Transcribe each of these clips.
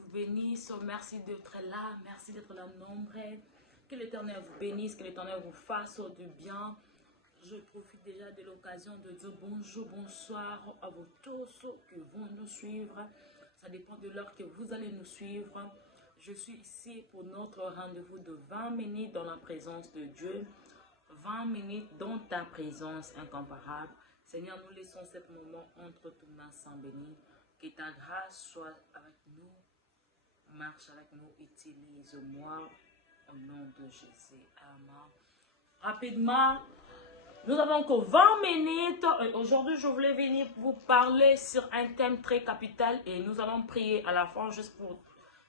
vous bénisse. Merci d'être là. Merci d'être là nombreux. Que l'Éternel vous bénisse, que l'Éternel vous fasse du bien. Je profite déjà de l'occasion de dire bonjour, bonsoir à vous tous qui vont nous suivre. Ça dépend de l'heure que vous allez nous suivre. Je suis ici pour notre rendez-vous de 20 minutes dans la présence de Dieu. 20 minutes dans ta présence incomparable. Seigneur, nous laissons ce moment entre tes mains sans béni. Que ta grâce soit avec nous, marche avec nous, utilise-moi au nom de Jésus. Amen. Rapidement, nous avons que 20 minutes. Aujourd'hui, je voulais venir vous parler sur un thème très capital et nous allons prier à la fin juste pour,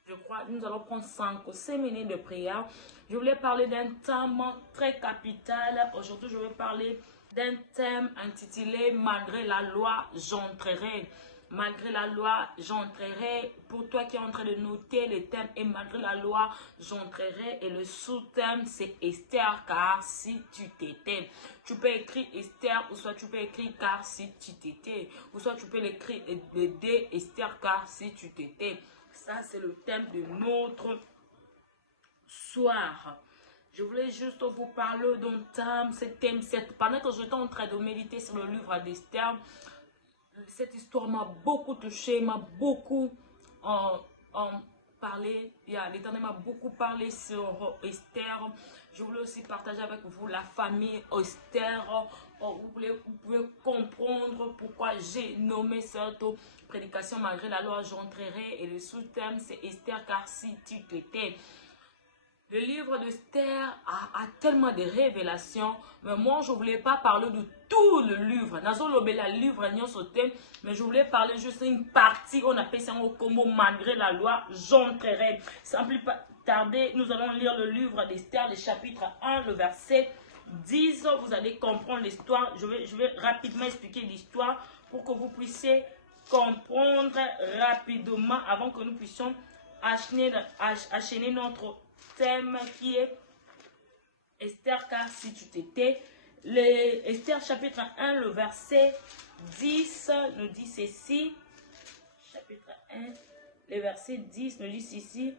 je crois, nous allons prendre 5 ou 6 minutes de prière. Je voulais parler d'un thème très capital. Aujourd'hui, je vais parler d'un thème intitulé « Malgré la loi, j'entrerai ». Malgré la loi, j'entrerai. Pour toi qui es en train de noter le thème et malgré la loi, j'entrerai. Et le sous-thème, c'est Esther, car si tu t'étais. Tu peux écrire Esther ou soit tu peux écrire car si tu t'étais. Ou soit tu peux l'écrire D Esther, car si tu t'étais. Ça, c'est le thème de notre soir. Je voulais juste vous parler d'un thème, ce thème, pendant que j'étais en train de méditer sur le livre d'Esther, cette histoire m'a beaucoup touché, m'a beaucoup parlé. L'Éternel m'a beaucoup parlé sur Esther. Je voulais aussi partager avec vous la famille Esther. Vous pouvez comprendre pourquoi j'ai nommé cette prédication malgré la loi, j'entrerai. Et le sous-thème, c'est Esther, car si tu t'étais. Le livre d'Esther a tellement de révélations, mais moi je ne voulais pas parler de tout le livre. Mais je voulais parler juste d'une partie, on appelle ça comme malgré la loi, j'entrerai. Sans plus tarder, nous allons lire le livre d'Esther, le chapitre 1, le verset 10. Vous allez comprendre l'histoire. Je vais rapidement expliquer l'histoire pour que vous puissiez comprendre rapidement avant que nous puissions enchaîner notre thème qui est Esther, car si tu t'étais. Esther chapitre 1, le verset 10 nous dit ceci. Chapitre 1, le verset 10 nous dit ceci.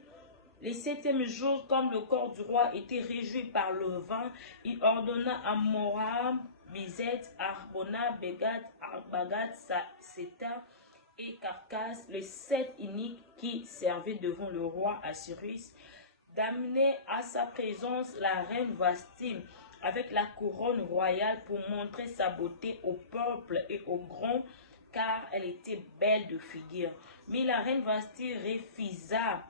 Le 7e jour, comme le corps du roi était réjoui par le vent, il ordonna à Moram, Bizet, Arbona, Begat, Arbagat, Seta et Carcas, les 7 iniques qui servaient devant le roi Assyrus, d'amener à sa présence la reine Vasti avec la couronne royale pour montrer sa beauté au peuple et aux grands, car elle était belle de figure. Mais la reine Vasti refusa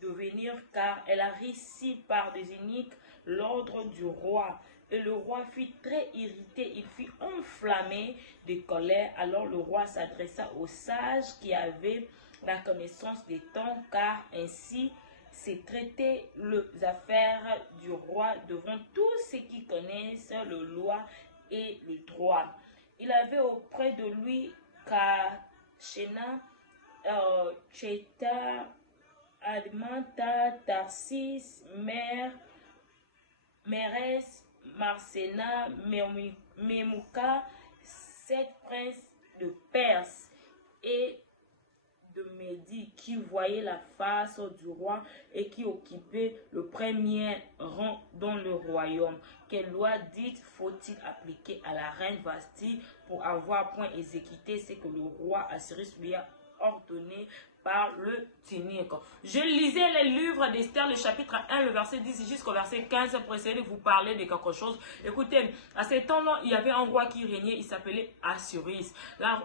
de venir, car elle a reçu par des iniques l'ordre du roi. Et le roi fut très irrité, il fut enflammé de colère. Alors le roi s'adressa aux sages qui avaient la connaissance des temps, car ainsi c'est traiter les affaires du roi devant tous ceux qui connaissent le loi et le droit. Il avait auprès de lui Kashena, Cheta, Admanta, Tarsis, Mérès, Marcena, Memouka, 7 princes de Perse et de Médie qui voyaient la face du roi et qui occupaient le premier rang dans le royaume. Quelle loi dite faut-il appliquer à la reine Vasti pour avoir point exécuté ce que le roi Assyrus lui a ordonné par le tunique? Je lisais les livres d'Esther, le chapitre 1, le verset 10 jusqu'au verset 15 pour essayer de vous parler de quelque chose. Écoutez, à ce temps-là, il y avait un roi qui régnait, il s'appelait Assyrus.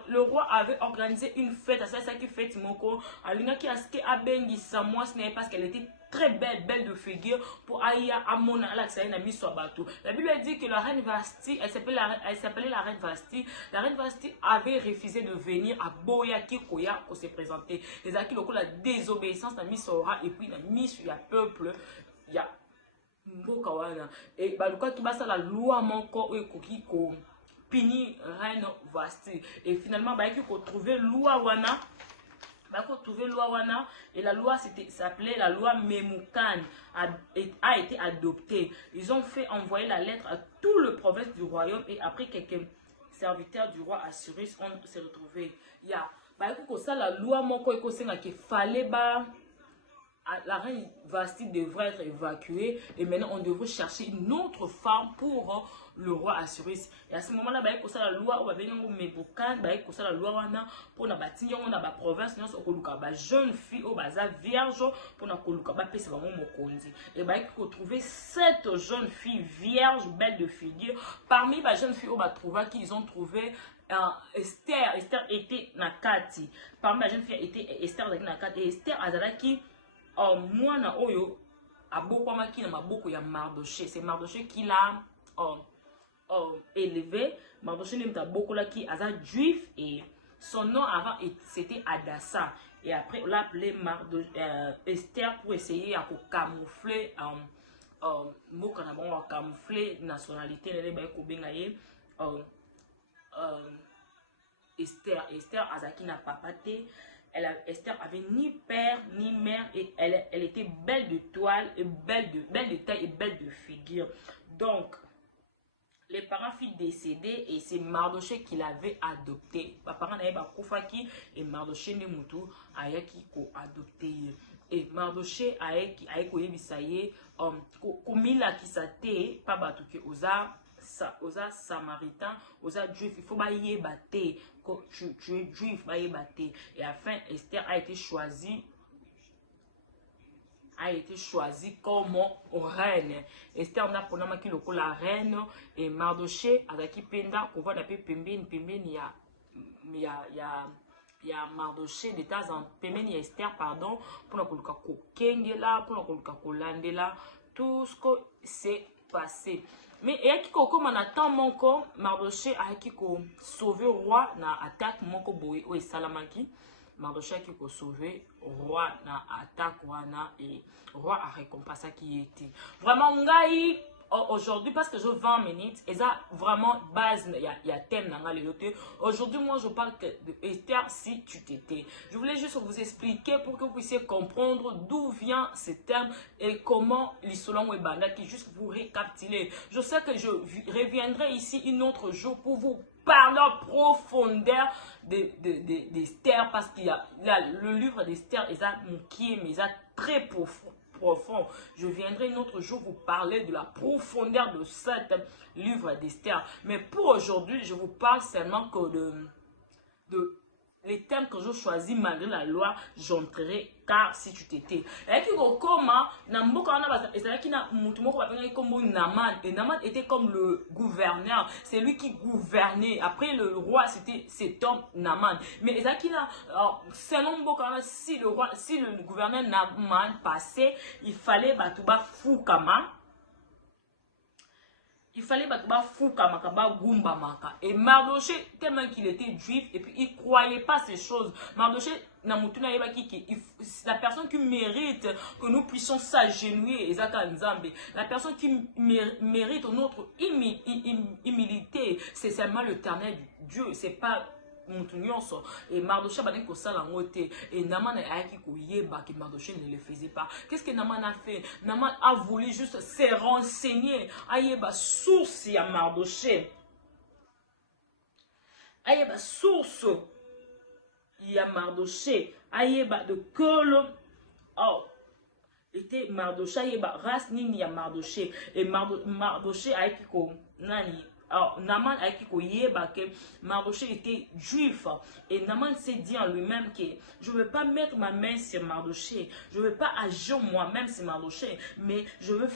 Le roi avait organisé une fête, à ça qui fête Moko, à l'une qui a ce a bengi Samoa, ce n'est parce qu'elle était très belle de figure pour Aïa Amona Alaxaïna Miswabato. La Bible dit que la reine Vasti, elle s'appelait la reine Vasti. La reine Vasti avait refusé de venir à Boyaki Koya pour se présenter. Les acquis locaux, la désobéissance n'a mis Sora et puis n'a mis sur le peuple. Il y a Mbokawana. Et Baluka qui basa la loi manko et Kokiko pini reine Vasti. Et finalement, Bayaki ko trouver loi wana. Et la loi s'appelait la loi Memoukan, a été adoptée. Ils ont fait envoyer la lettre à tout le province du royaume et après quelques serviteurs du roi Assyrus on s'est retrouvés. Il y a la loi qu'il fallait la reine Vasti devrait être évacuée et maintenant on devrait chercher une autre femme pour le roi Assuérus. Et à ce moment-là, il y a la loi où il y a la loi pour la province, la jeune fille au vierge pour la et il faut trouver 7 jeunes filles vierges, belles de figure. Parmi les jeunes filles, qu'ils ont trouvé Esther. Esther était Nakati. Parmi les jeunes filles, était Esther Nakati. Et Esther Azalaki. Mwana oyo abokwamaki na maboko ya Mardoché. C'est Mardoché qui l'a élevé. Mardoché n'est pas beaucoup là qui aza juif et son nom avant c'était Adassa. Et après on l'a appelé Esther pour essayer à camoufler camoufler nationalité Esther Azaki n'a pas pâté. Esther avait ni père ni mère et elle était belle de toile et belle de taille et belle de figure. Donc les parents furent décédés et c'est Mardoché qui l'avait adopté. Les parents n'avaient pas Koufaki et Mardoché ne mutu ayaki ko adopté. Et Mardoché ayaki ko yebisaye komila kisate pa batuke oza samaritain, oza juif, il faut bailler battre. Tu es juif, bailler battre. Et enfin, Esther a été choisie comme reine. Esther n'a pas nommé la reine et Mardoché avec qui penda qu'on va l'appeler pembeni ya Mardoché de temps en pembeni Esther pardon pour la koluka ko kengela pour la koluka ko landela tout ce que c'est passé. Mais et qui comme en attend mon corps Mardoché a qui ko sauver roi na attaque mon ko boy o salamaki. Mardoché qui ko sauver roi na attaque wana et roi a récompensé qui était vraiment ngai aujourd'hui parce que je 20 minutes et ça vraiment base il y a thème dans les autres. Aujourd'hui moi je parle de Esther si tu t'étais. Je voulais juste vous expliquer pour que vous puissiez comprendre d'où vient ce thème et comment l'Isolam Webanda qui juste pour récapituler. Je sais que je reviendrai ici une autre jour pour vous parler en profondeur d'Esther parce qu'il y a le livre d'Esther et ça qui mais ça très profond. Je viendrai un autre jour vous parler de la profondeur de ce livre d'Esther. Mais pour aujourd'hui, je vous parle seulement que de les thèmes que je choisis malgré la loi, j'entrerai car si tu t'étais. Et qui comment Naman et Naman était comme le gouverneur, c'est lui qui gouvernait. Après le roi c'était cet homme Naman. Mais selon si le gouverneur Naman passait, il fallait batouba Fukama. Il fallait battre Fouka Makaba Gumba Maka. Et Mardoché, tellement qu'il était juif, et puis il ne croyait pas ces choses. Mardoché, la personne qui mérite que nous puissions s'agenouiller, la personne qui mérite notre humilité, c'est seulement l'éternel Dieu, c'est pas et Mardoché et Naman a Mardoché ne le faisait pas. Qu'est-ce que Naman a fait? Naman a voulu juste se renseigner ayeba source ya Mardoché, ayeba source ya Mardoché, ayeba de que était Mardoché, ayeba race nini ya Mardoché et Mardoché a nani. Alors, Naman a dit que Mardoché était juif. Et Naman s'est dit en lui-même que je ne veux pas mettre ma main sur Mardoché. Je ne veux pas agir moi-même sur Mardoché. Mais je veux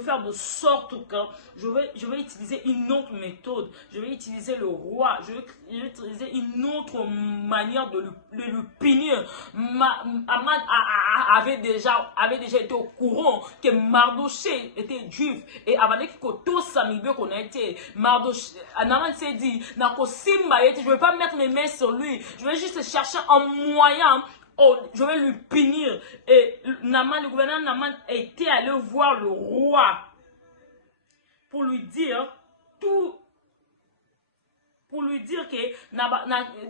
faire de sorte que je vais utiliser une autre méthode. Je vais utiliser le roi. Je vais utiliser une autre manière de le punir. Naman avait déjà été au courant que Mardoché était juif. Et avant que tout ça qu'on a été Naman s'est dit, je ne vais pas mettre mes mains sur lui, je vais juste chercher un moyen, je vais lui punir. Et le gouverneur Naman était allé voir le roi pour lui dire que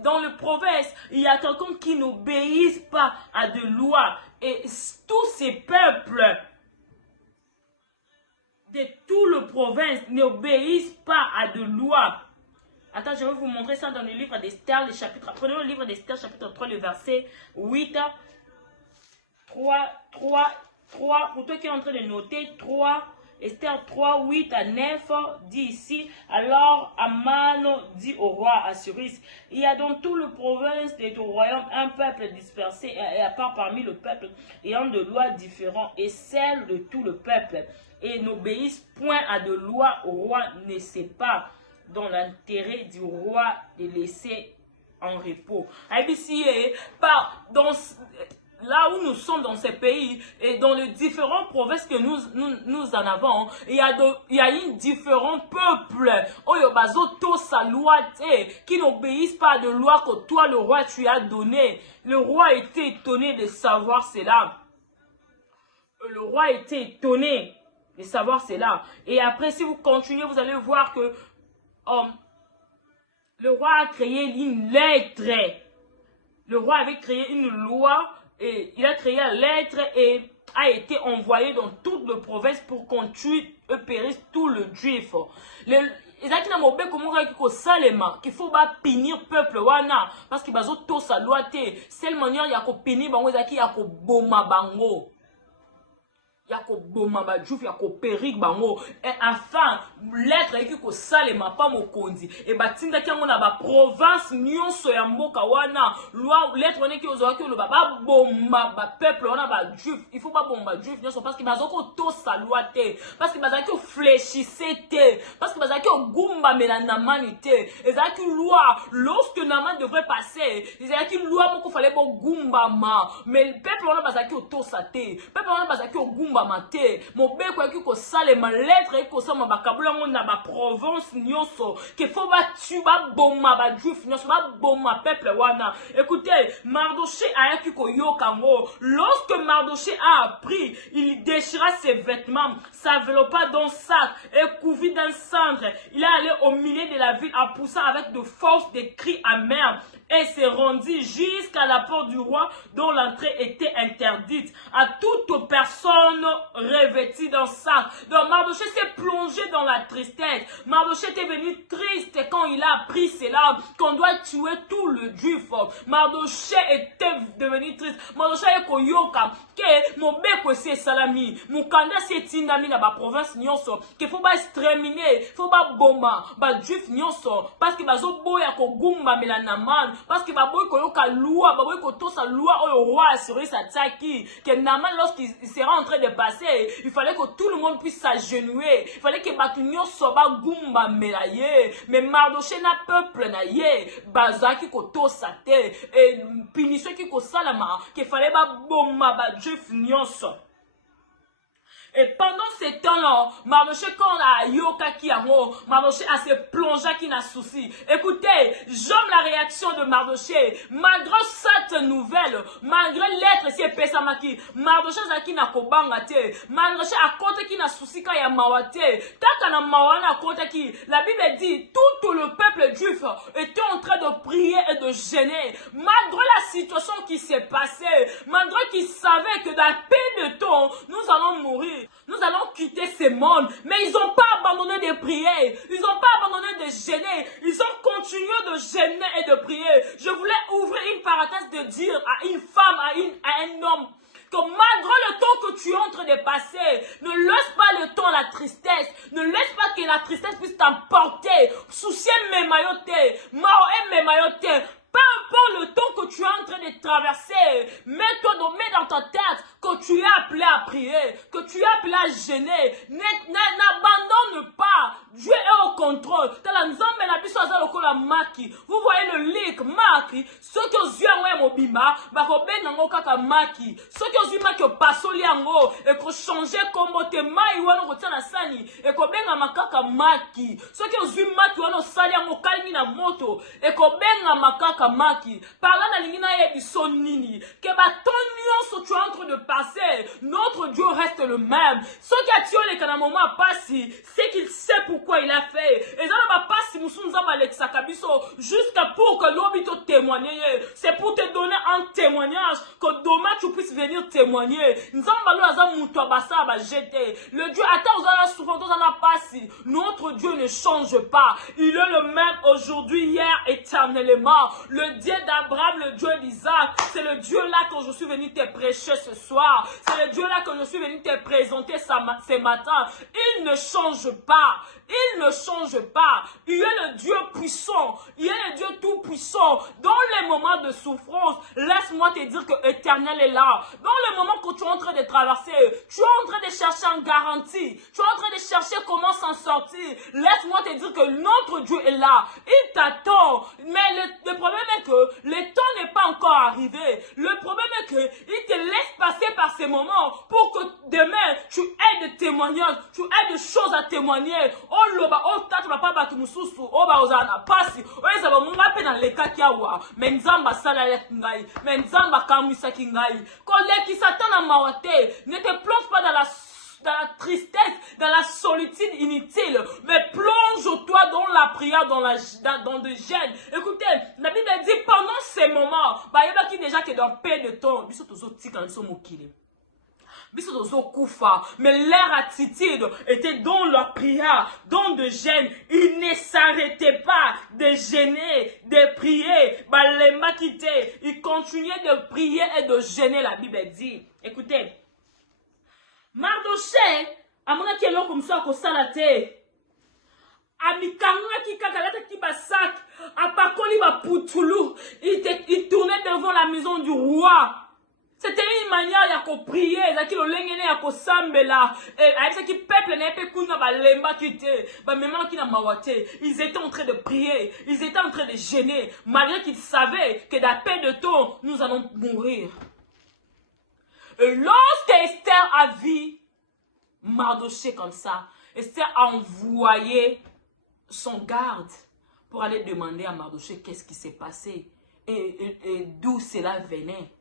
dans le province, il y a quelqu'un qui n'obéisse pas à de lois. Et tous ces peuples de tout le province n'obéissent pas à de lois. Attends, je vais vous montrer ça dans le livre d'Esther, prenez le livre d'Esther, chapitre 3, le verset 8. 3, 3, pour toi qui est en train de noter, 3, Esther 3, 8 à 9 dit ici, alors Aman dit au roi Assuérus, il y a dans tout le province de ton royaume un peuple dispersé et à part parmi le peuple ayant de lois différentes et celles de tout le peuple et n'obéissent point à de lois au roi, ne sait pas dans l'intérêt du roi de laisser en repos. Là où nous sommes dans ces pays et dans les différents provinces que nous en avons, il y a une différents peuples qui n'obéissent pas à de loi que toi le roi tu as donné. Le roi était étonné de savoir cela. Le roi était étonné de savoir cela. Et après, si vous continuez, vous allez voir que le roi a créé une lettre. Le roi avait créé une loi et il a créé la lettre et a été envoyé dans toute la province pour qu'on tue et périsse tout le juif. Ezaki na mobe komora ki ko salema qu'il faut ba punir peuple wana parce que bazo to sa loi te seule manière ya ko punir bango ezaki ya ko boma bango. Yako boma ba juif yako périk bango et enfin lettre qui ko salema pa mokonzi et batinda ki ngona ba province nyonso ya mboka wana loi lettre wana ki ozoa ki lo ba boma ba peuple wana ba juif il faut pas bomba juif nyonso parce que bazoko to sa loi te parce que bazaki fléchissé te parce que bazaki gumba melana manité ezaki loi lorsque Naman devrait passer ezaki loi moko fallait bo gumba ma mais le peuple wana bazaki to sa te peuple wana bazaki gumba mate mobeko yaki ko salema lettre yaki ko sama bakabula na ba province nyonso que faut ba tu ba bomba ba juif nyonso ba bomba peuple wana. Écoutez, Mardoché a yaki ko yokango. Lorsque Mardoché a appris, il déchira ses vêtements, s'enveloppa dans sac et couvrit d'un cendre. Il est allé au milieu de la ville en poussant avec de force des cris amers et se rendit jusqu'à la porte du roi dont l'entrée était interdite à toute personne revêtue d'un sac. Donc Mardoché s'est plongé dans la tristesse. Mardoché était venu triste quand il a appris cela, qu'on doit tuer tout le juif. Mardoché était devenu triste. Mardoché est koyoka que mon beko c'est salami, mon kanda c'est tindami na ba province nyonso, que faut pas exterminer, faut pas bomba ba juif nyonso parce que bazo boya ko gumba melanaman parce que baboy ko yoka loi baboy ko to sa loi au roi Assuérus attaqué que Naman lorsqu'il sera en train de passer il fallait que tout le monde puisse s'agenouiller, il fallait que batunyo soba gumba melaye mais Mardoché na peuple na ye bazaki ko to sa te et punition qui ko salama qu'il fallait ba bomba ba juif nyonso. Et pendant ce temps-là, Mardoché, quand on a yoka ki yango, Mardoché a se plongé qui n'a souci. Écoutez, j'aime la réaction de Mardoché. Malgré cette nouvelle, malgré l'être si pesamaki, Mardoché zaki na kobanga te. Mardoché a côté qui n'a souci quand ya mawate. Taka na mawana a côté qui, la Bible dit, tout le peuple juif était en train de prier et de gêner. Malgré la situation qui s'est passée, malgré qu'ils savaient que dans peu de temps, nous allons mourir. Nous allons quitter ce monde, mais ils n'ont pas abandonné de prier, ils n'ont pas abandonné de gêner, ils ont continué de gêner et de prier. Je voulais ouvrir une parenthèse de dire à une femme, à un homme, que malgré le temps que tu es en train de passer, ne laisse pas le temps à la tristesse, ne laisse pas que la tristesse puisse t'emporter. Soucier mes maillotés, mao et mes maillotés. Peu importe le temps que tu es en train de traverser, mets-toi dans ta tête que tu es appelé à prier, que tu es appelé à gêner. N'abandonne pas. Dieu est au contrôle. Vous voyez le lik, maki, ceux qui ont vu un mobima, bakobenango kaka maki, ceux qui ont vu maki pasoliango, et que changer comme te mai ou alors na sani, et que benga makaka maki, ceux qui ont vu maki ou alors saliango kalmi na moto, et que benga makaka maki, par là na lingina ye bisonini, que baton nyonso tu es en train de passer, notre Dieu reste le même. Ceux qui a tué les kanamoma passi, c'est qu'il sait pourquoi il a fait. Et ça va pas si nous sommes jusqu'à pour que l'homme témoigner. C'est pour te donner un témoignage que demain tu puisses venir témoigner. Le Dieu attend aux souffrance, notre Dieu ne change pas. Il est le même aujourd'hui, hier, éternellement. Le Dieu d'Abraham, le Dieu d'Isaac, c'est le Dieu là que je suis venu te prêcher ce soir. C'est le Dieu là que je suis venu te présenter ce matin. Il ne change pas. Il ne change pas. Il est le Dieu puissant. Il est le Dieu tout puissant. Dans les moments de souffrance, laisse-moi te dire que l'Éternel est là. Dans le moment que tu es en train de traverser, tu es en train de chercher une garantie. Tu es en train de chercher comment s'en sortir. Laisse-moi te dire que notre Dieu est là. Il t'attend. Mais le problème est que le temps n'est pas encore arrivé. Le problème est qu'il te laisse passer par ces moments pour que demain, tu aies des témoignages, tu aies des choses à témoigner. Oh loba, oh tatu na paba tu mususu, oh ba ozana pasi, oh ezaba munga pe na leka kiawa, menzamba sala let ngai, menzamba kamisa kingai. Collègue qui s'attend à mawate, ne te plonge pas dans la tristesse, dans la solitude inutile, mais plonge-toi dans la prière, dans le jeûne. Écoutez, la Bible dit pendant ces moments, bah il y a qui déjà qui est dans paix de temps, biso tozoti quand ils sont mokile. Mais leur attitude était dans leur prière, dans le jeûne. Ils ne s'arrêtaient pas de jeûner, de prier. Ils continuaient de prier et de jeûner, la Bible dit. Écoutez, Mardoché, à mon avis, l'homme comme ça, qu'on s'arrête. Amikanga qui kakalata qui basak, apakoli ba putulu. Il tournait devant la maison du roi. C'était une manière de prier, qui le lengene ya ko sambela, avec qui peuple n'a pas kuna ba lemba kité, ba même qui n'a mawate. Ils étaient en train de prier, ils étaient en train de gêner, malgré qu'ils savaient que dans peu de temps nous allons mourir. Et lorsque Esther a vu Mardoché comme ça, Esther a envoyé son garde pour aller demander à Mardoché qu'est-ce qui s'est passé et d'où cela venait.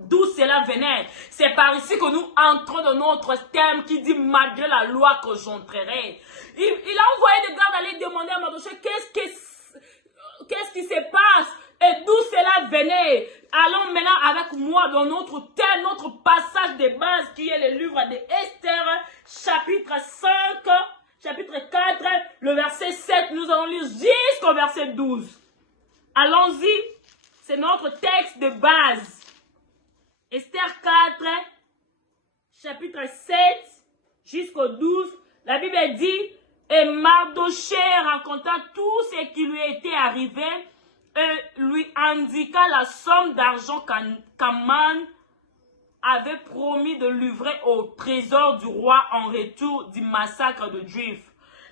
D'où cela venait. C'est par ici que nous entrons dans notre thème qui dit malgré la loi que j'entrerai. Il a envoyé des gardes aller demander à Mardoché qu'est-ce qui se passe et d'où cela venait. Allons maintenant avec moi dans notre thème, notre passage de base qui est le livre de Esther, chapitre 5, chapitre 4, le verset 7. Nous allons lire jusqu'au verset 12. Allons-y, c'est notre texte de base. Esther 4, chapitre 7 jusqu'au 12, la Bible dit, et Mardoché raconta tout ce qui lui était arrivé et lui indiqua la somme d'argent qu'Aman avait promis de livrer au trésor du roi en retour du massacre de Juifs.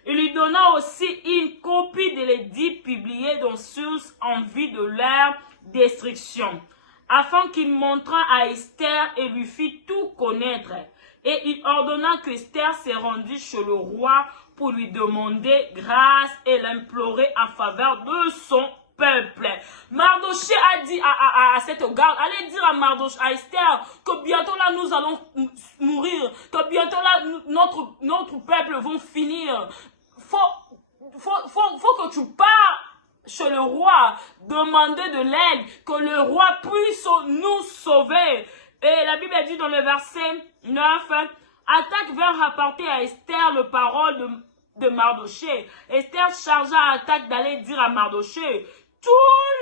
Il lui donna aussi une copie de l'édit publié dans Source en vue de leur destruction, afin qu'il montrât à Esther et lui fit tout connaître. Et il ordonna qu'Esther se rendît chez le roi pour lui demander grâce et l'implorer en faveur de son peuple. Mardoché a dit à cette garde, allez dire à Esther que bientôt là nous allons mourir, que bientôt là notre peuple va finir. Faut que tu partes chez le roi, demander de l'aide, que le roi puisse nous sauver. Et la Bible dit dans le verset 9, Attaque vint rapporter à Esther le parole de Mardoché. Esther chargea Attaque d'aller dire à Mardoché, tous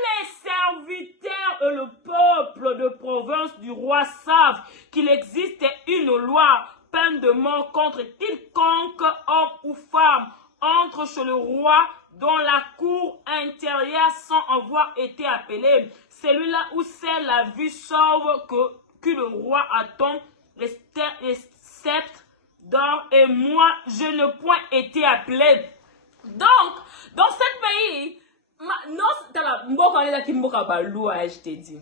les serviteurs et le peuple de province du roi savent qu'il existe une loi, peine de mort contre quiconque homme ou femme entre chez le roi dans la cour intérieure sans avoir été appelé. Celui-là où c'est la vie sauve que le roi attend les sceptres d'or et moi je n'ai point été appelé. Donc, dans ce pays, je t'ai dit.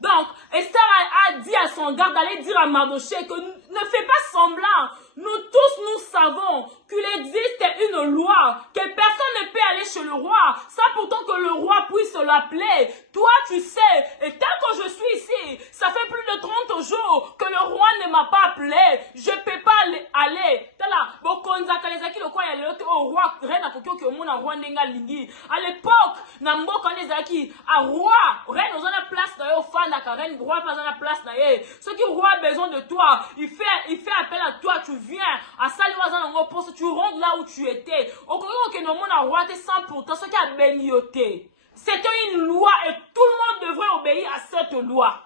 Donc, Esther a dit à son garde d'aller dire à Mardoché que ne fais pas semblant. Nous tous, nous savons qu'il existe une loi, que personne ne peut aller chez le roi, ça pourtant que le roi puisse l'appeler. Toi, tu sais, et tant que je suis ici, ça fait plus de 30 jours que le roi ne m'a pas appelé. Je ne peux pas aller. ndenge alingi. À l'époque, na mboka nezaki a roi, reine aux a place na yo fanda ka reine roi pas na place na ye. Ce qui roi a besoin de toi, il fait appel à toi, tu viens à sali wazana ngo poste, tu rentres là où tu étais. Au contraire que no mona roi te sans pourtant ce qui a bénioté. C'était une loi et tout le monde devrait obéir à cette loi.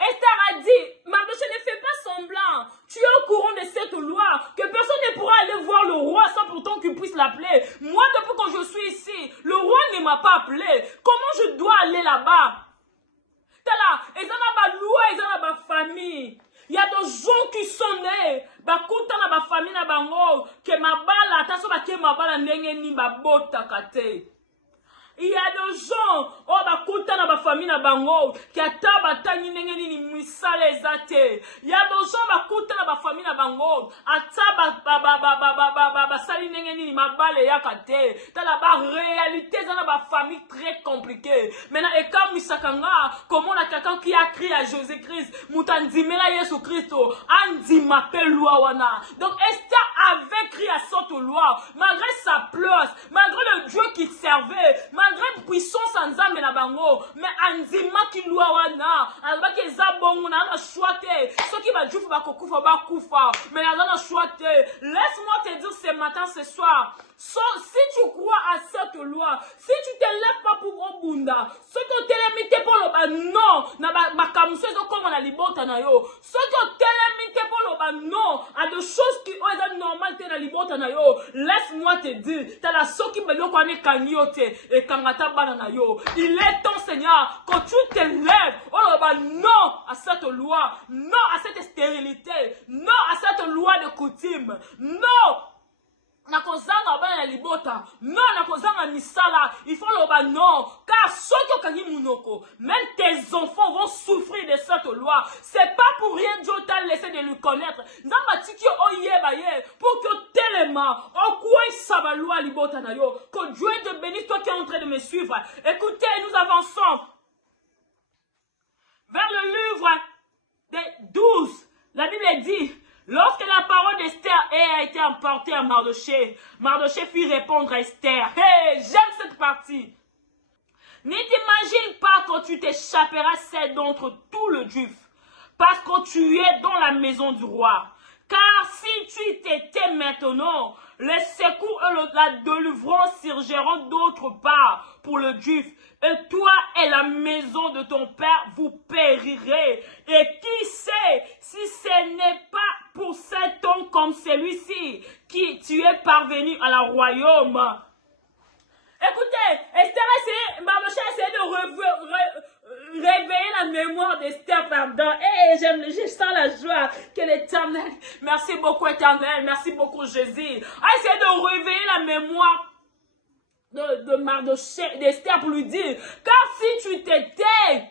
Esther a dit, Mardochée, ne fais pas semblant. Tu es au courant de cette loi, que personne ne pourra aller voir le roi sans pourtant qu'il puisse l'appeler. Moi, depuis que je suis ici, le roi ne m'a pas appelé. Comment je dois aller là-bas? Tala, ils ont ma loi, ils ont ma famille. Il y a des gens qui sont nés, bakuta na ba famille na bango, que ma bala, taso ba ke ma bala ndenge ni ba bota kate. Il y a des gens, oh bakuta na ba famille na bango, qui ata batangi ndenge ni misale zate. Il y a des gens bakuta na ba famille na bango, ata ba sali ndenge ni mabale ya kate. Tala ba réalité dans ba famille très compliquée. Maintenant et quand misakanga, comment on a quelqu'un qui a crié à Jésus-Christ, mutandimela Yesu Christo, andi m'appelle loi wana. Donc Esther avait crié à cette loi, malgré sa pleuse, malgré le Dieu qu'il servait, malgré puissance en Nzambe na bango, mais andima ki loi wana, alba ke zabongo na choite, ceux qui va djouf ba kokufa ba kufa, mais na choite. Laisse-moi te dire ce matin, ce soir, si tu crois à cette loi, si tu te lèves pas pour Obunda, ce que tu es limité pour le non, na ba kamuso zo comme na libota na yo, ce que tu es limité pour le non, à des choses qui sont normales te na libota na yo, laisse-moi te dire, t'as la so qui me lo kwa ne kanyote et kangata bana na yo. Il est temps, Seigneur, quand tu te lèves, oh bah non à cette loi, non à cette stérilité, non à cette loi de coutume, non. Nakozanga bana libota, non nakozanga misala, il faut le non, car ceux qui ont gagné monoko, même tes enfants vont souffrir de cette loi. C'est pas pour rien Dieu t'a laissé de le connaître. Nzambatiki oye baye, pour que tellement, en quoi il s'aba loi libota na yo, que Dieu te bénisse toi qui es en train de me suivre. Écoutez, nous avançons vers le livre des 12. La Bible dit, lorsque la parole d'Esther a été emportée à Mardochée, Mardochée fit répondre à Esther. Hey, j'aime cette partie. Ne t'imagine pas que tu t'échapperas seul d'entre tout le Juif, parce que tu es dans la maison du roi. Car si tu t'étais maintenant, les secours et la délivrance surgiront d'autre part pour le Juif. Et toi et la maison de ton père, vous périrez. Et qui sait si ce n'est pas pour cet homme comme celui-ci qui tu es parvenu à la royaume. Écoutez, Esther Mardochée a essayé de réveiller la mémoire d'Esther, pardon. Et je sens la joie que l'Éternel, merci beaucoup Éternel, merci beaucoup Jésus, a essayé de réveiller la mémoire de Mardochée, d'Esther pour lui dire, car si tu t'étais,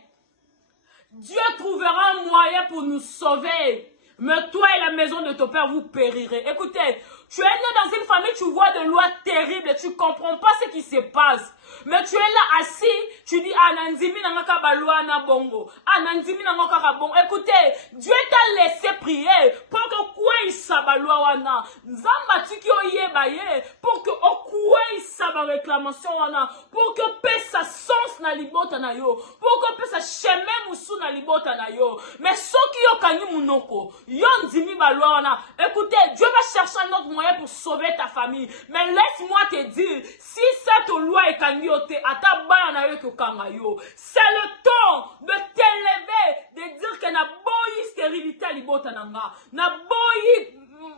Dieu trouvera un moyen pour nous sauver. Mais toi et la maison de ton père, vous périrez. Écoutez, tu es né dans une famille, tu vois de lois terribles, tu ne comprends pas ce qui se passe. Mais tu es là assis, tu dis, Anandimi nangaka balua na bongo. Anandimi nangaka bongo. Écoutez, Dieu t'a laissé prier pour que quoi il sabalua wana. Nzamba tiki oye baye pour que quoi il saba réclamation wana. Pour que paix sa sens na libota na yo. Pour que paix sa chemin musu na libota na yo. Mais ceux qui yo kanyi munoko, yon dimi balua wana. Écoutez, Dieu va chercher un autre moyen pour sauver ta famille. Mais laisse-moi te dire, si cette loi est kanyi, c'est le temps de t'élever, de dire que na boyi stérilité à libota nanga, na boyi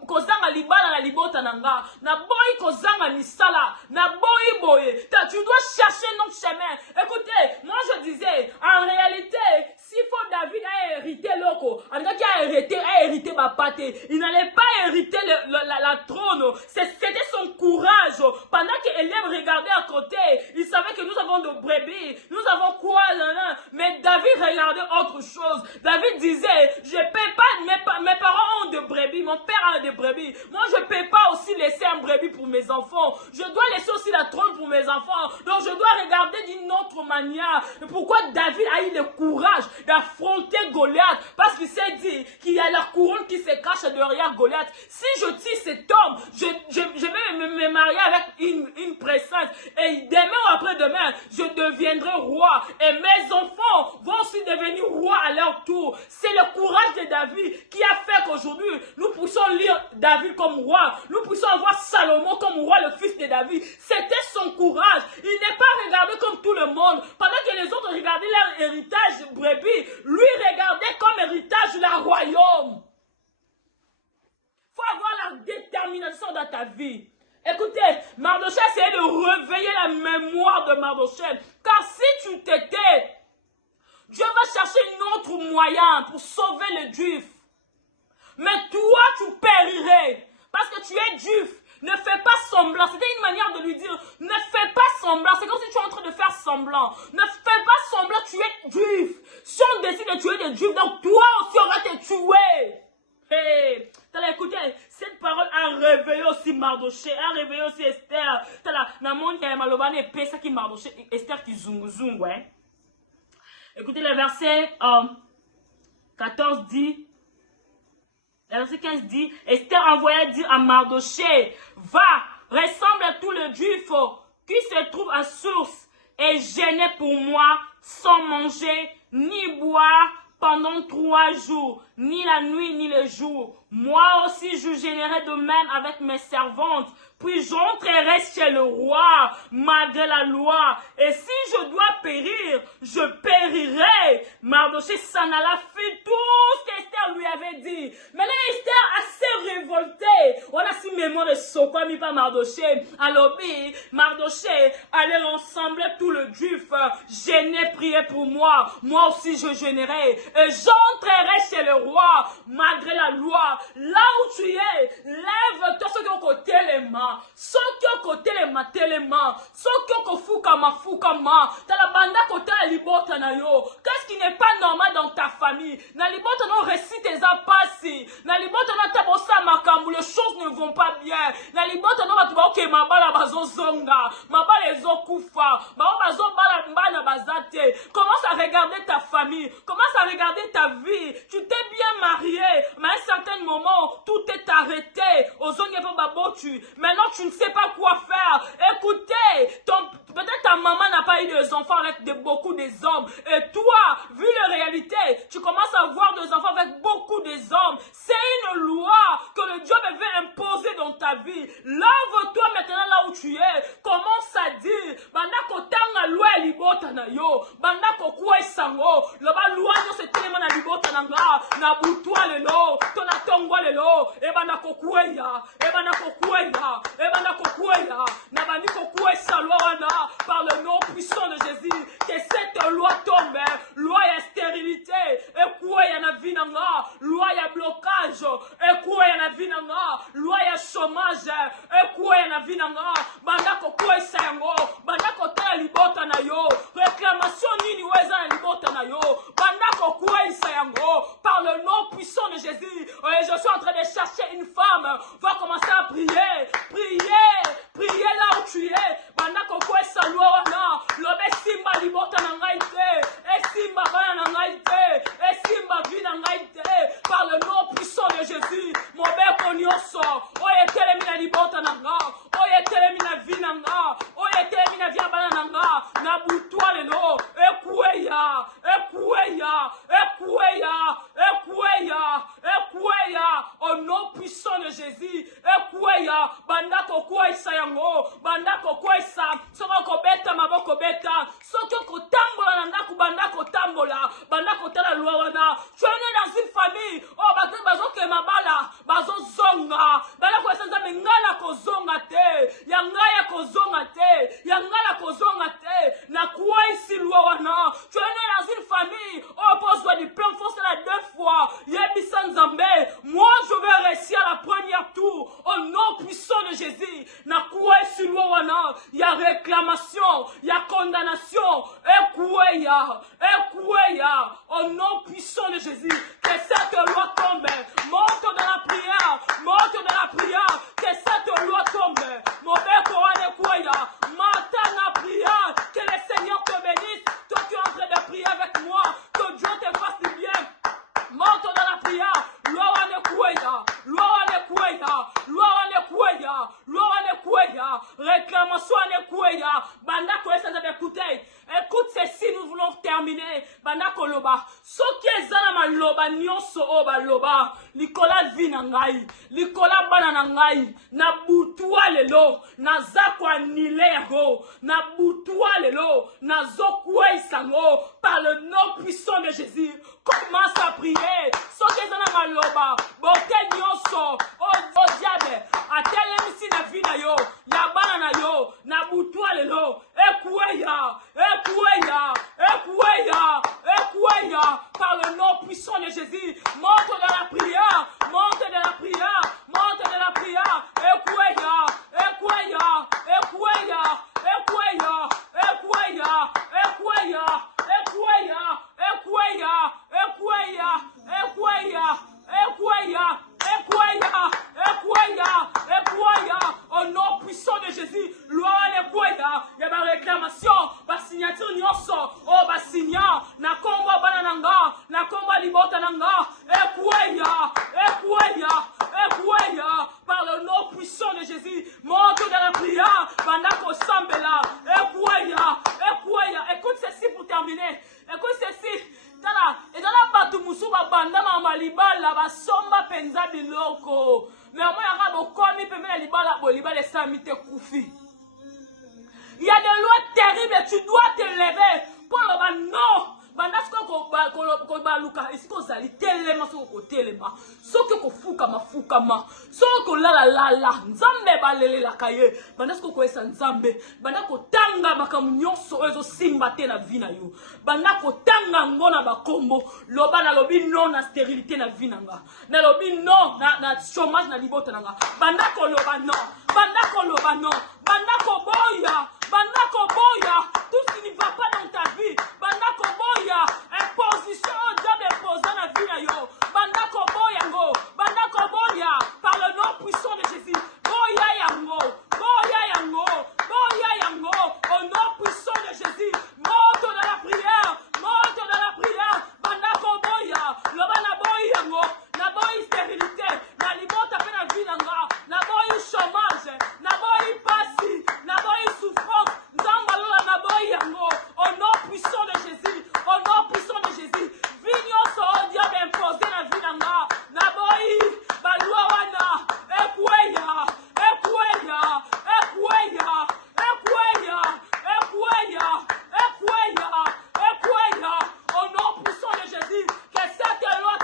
kozanga libala na libota nanga, na boyi kozanga misala, na boyi boye. Tu dois chercher notre chemin. Écoutez, moi je disais, en réalité, s'il faut David a hérité l'oko, en tout cas a hérité ma pâte, il n'allait pas hériter la trône. C'était son courage. Pendant qu'Élève regardait à côté, il savait que nous avons de brebis, nous avons quoi là, mais David regardait autre chose. David disait, je ne paie pas, mes parents ont de brebis, mon père a de brebis. Moi je ne peux pas aussi laisser un brebis pour mes enfants. Je dois laisser aussi la trône pour mes enfants. Donc je dois regarder d'une autre manière. Pourquoi David David a eu le courage d'affronter Goliath parce qu'il s'est dit qu'il y a la couronne qui se cache derrière Goliath. Si je tue cet homme, je vais me marier avec une princesse et demain ou après-demain, je deviendrai roi et mes enfants vont aussi devenir rois à leur tour. C'est le courage de David qui a fait qu'aujourd'hui, nous puissions lire David comme roi. Nous puissions avoir Salomon comme roi, le fils de David. C'était son courage. Il n'est pas regardé comme tout le monde. Pendant que les autres regardaient leur héritage brebis, lui regardait comme héritage le royaume. Il faut avoir la détermination dans ta vie. Écoutez, Mardochée essayait de réveiller la mémoire de Mardochée. Car si tu t'étais, Dieu va chercher un autre moyen pour sauver les Juifs. Mais toi, tu périrais. Parce que tu es Juif. Ne fais pas semblant. C'était une manière de lui dire, ne fais pas semblant. C'est comme si tu es en train de faire semblant. Ne fais pas semblant, tu es Juif. Si on décide de tuer des Juifs, donc toi aussi on va te tuer. Hey, écoutez, cette parole a réveillé aussi Mardochée, a réveillé aussi Esther. Esther qui zungu, hein. Écoutez le verset 14 dit, le verset 15 dit, Esther envoya dire à Mardochée, va, ressemble à tous les Juifs qui se trouvent à Source et gênez pour moi sans manger ni boire pendant 3 jours, ni la nuit ni le jour. Moi aussi je gênerai de même avec mes servantes. Puis j'entrerai chez le roi, malgré la loi. Et si je dois périr, je périrai. Mardochée s'en alla, fit tout ce qu'Esther lui avait dit. Maintenant, Esther a s'est révoltée. On a si mémoire de Sokwa, mis par Mardochée. Alors, Mardochée allait rassembler tout le juif. Gêné, prier pour moi. Moi aussi, je gênerai. Et j'entrerai chez le roi, malgré la loi. Là où tu es, lève-toi ceux qui ont côté les mains. Ceux qui ont côté les mains, ceux qui ont fukama, t'as la banda côté la libota na yo. Qu'est-ce qui n'est pas normal dans ta famille? Na libota non récite tes apassi. Na libota non tabosa makambu, les choses ne vont pas bien. Na libota non batuba ok mabala bazo zonga, mabala ezo kufa, bazo bala mbana bazate. Commence à regarder ta famille, commence à regarder ta vie. Tu t'es bien marié, mais à un certain moment, tout est arrêté. Ozonge pa babotu. Maintenant, tu ne sais pas quoi faire. Écoutez, peut-être ta maman n'a pas eu des enfants avec beaucoup des hommes. Et toi, vu la réalité, tu commences à avoir des enfants avec beaucoup des hommes. C'est une loi que le Dieu veut imposer dans ta vie. Lève-toi maintenant là où tu es. Commence à dire, bandako tanga loi libota na yo. Bandako kwe sango. Loba loi yo se telema na libota na nga. Na butwa lelo. Tona tongwa lelo. E bandako kwe ya. E bandako kwe ya. Par le nom puissant de Jésus, que cette loi tombe, loi ya stérilité, et quoi ya na vinanga, loi ya blocage, et quoi ya na vinanga, loi ya chômage, et quoi ya na vinanga, bandako quoi sayango, bandako ta libota na yo, réclamation nini weza na libota na yo, bandako quoi sayango, par le nom puissant de Jésus, et je suis en train de chercher une femme, va commencer à prier, priez là où tu es. Bandako kwe salwa wana. Lobe simba libota na ngai te. Et simba bana na ngai te. Et simba vi na ngai te. Par le nom puissant de Jésus. Mobeko nyonso. Oye telemi na libota na nga. Oye telemi na vi na nga. Oye telemi na vi bana na nga. Na butwa lelo. Ekweya. Au nom puissant de Jésus. Ekweya. Bandako kwe sayango. Bandako kwe sa. Soko kobeta maboko beta. Soko kotambola na ndaku bandako tambola. Bandako tala loi wana. Tu es né dans une famille. Oh bato bazo ke mabala. Bazo zonga. Bandako esanza mengana ko zonga te. Yangaya ko zonga te. Yangala ko zonga te. Na kwa isi loi wana. Tu es né dans une famille. Oh pose-toi du plein force là 2 fois. Yebisa nzambe. Moi je vais réussir à la première tour. Au nom puissant de Jésus. Na kwa isi loi wana. Il y a réclamation, il y a condamnation. Ekouéa. Au nom puissant de Jésus, que cette loi tombe. Monte dans la prière, que cette loi tombe. Mobeko ane kouéa. Matin la prière, que le Seigneur te bénisse. Toi tu es en train de prier avec banda koloba soki ezana maloba nyonso o baloba likola vi na ngai likola bana na ngai na butua lelo naza koanile yango na butua lelo nazokweyisa ngo par le nom puissant de Jésus. Commence à prier soki ezana maloba bote nyonso o diable atelemisi na vi na yo ya bana na yo na butua lelo ekweya par le nom puissant de Jésus. Monte dans la prière, monte dans la prière, monte dans la prière. Ekweya. Au nom puissant de Jésus, loi ekweya. Il y a ma réclamation, ma signature nyonso, oh ma signa, na kombo banananga, na kombo libota nanga, ekweya, par le nom puissant de Jésus, monte dans la prière, bandako sambela, ekweya. Écoute ceci pour terminer, écoute ceci. Tala, et dans la batu musuba banda mama libala basomba penza biloko. Mais moi yaka bokomi pembe na libala bolibala samite kufi. Il y a des lois terribles et tu dois te lever pour le non. Bandasko ko baluka isiko zali telema soko ko telema soko ko fukama soko la nzambe balele la kaye bandasko ko esa nzambe bandako tanga makamu nyonso ezo simba te na vie na yo bandako tanga ngona bakombo loba na lobi non na stérilité na vie nanga na lobi non na chômage na libota nanga bandako loba non bandako boya tout ce qui ne va pas dans ta vie bandako boya imposition diable imposant la vie na yo bandako boya par le nom puissant de Jésus boya yango au nom puissant de Jésus monte dans la prière bandako boya lobana boya yango na boyi stérilité na libota pe na vie nanga na boyi chômage na boyi pasi na boyi souffrance nzamba lola na boyi yango au nom puissant de Jésus vigno so diable imposé na vie nanga na boyi balua wana ekweya au nom puissant de Jésus que cette loi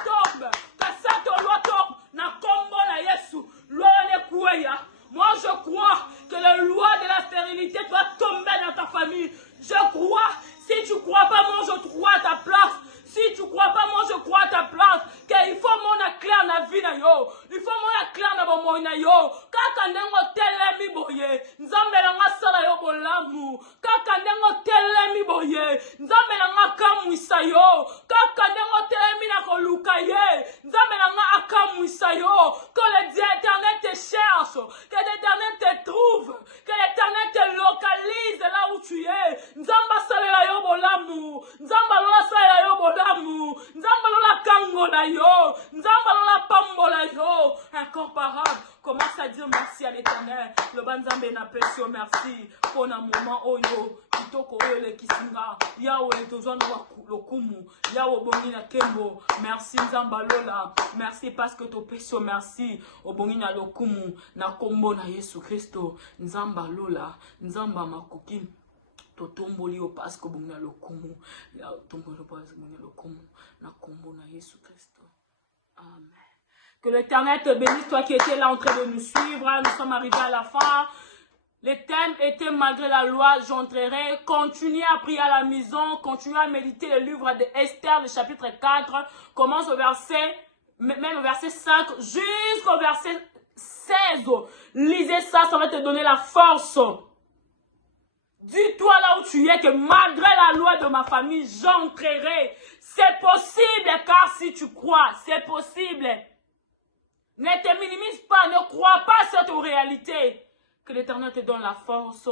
tombe na kombo na Yesu loi ekweya. Moi je crois que la loi de la stérilité doit tomber dans ta famille. Je crois. Si tu crois pas, moi je crois à ta place. Si tu crois pas, moi je crois à ta place. Qu'il faut mon clair na vie na yo. Il faut mon clair na bomo na yo. Kaka ndengo telemi boye. Nzambe na nga sala yo bolamu. Kaka ndengo telemi boye. Nzambe na nga kamwisa yo. Kaka ndengo telemi na koluka ye. Nzambe na nga akamwisa yo. Que l'Éternel te cherche. Que l'Éternel te trouve. Que l'Éternel te localise là où tu es. Nzamba sala yo bolamu. Nzamba lola sala yo bolamu. Nzamba lola kango na yo. Nzamba lola pambo na yo. Incomparable. Commence à dire merci à l'Éternel. Le banzambe na pesio merci. Pour un moment oyo. Kitoko oyo le kisinga. Yawo le tozwa no lokumu. Yawo bongi na kembo. Merci nzamba lola. Merci parce que to pesio merci. Obongi na lokumu. Na kombo na Yesu Christo. Nzamba lola. Nzamba makoki. Totomboli o parce que bongi na lokumu. Ya tomboli o parce que bongi na lokumu. Na kombo na Yesu Christo. Amen. Que l'Éternel te bénisse, toi qui étais là en train de nous suivre. Nous sommes arrivés à la fin. Le thème était malgré la loi, j'entrerai. Continuez à prier à la maison. Continuez à méditer le livre de Esther, le chapitre 4. Commence au verset, même au verset 5 jusqu'au verset 16. Lisez ça, ça va te donner la force. Dis-toi là où tu es que malgré la loi de ma famille, j'entrerai. C'est possible car si tu crois, c'est possible. Ne te minimise pas, ne crois pas à cette réalité. Que l'Éternel te donne la force.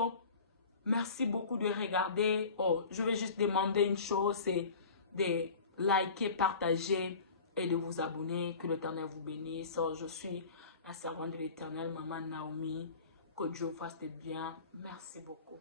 Merci beaucoup de regarder. Oh, je vais juste demander une chose, c'est de liker, partager et de vous abonner. Que l'Éternel vous bénisse. Oh, je suis la servante de l'Éternel, Maman Naomi. Que Dieu fasse de bien. Merci beaucoup.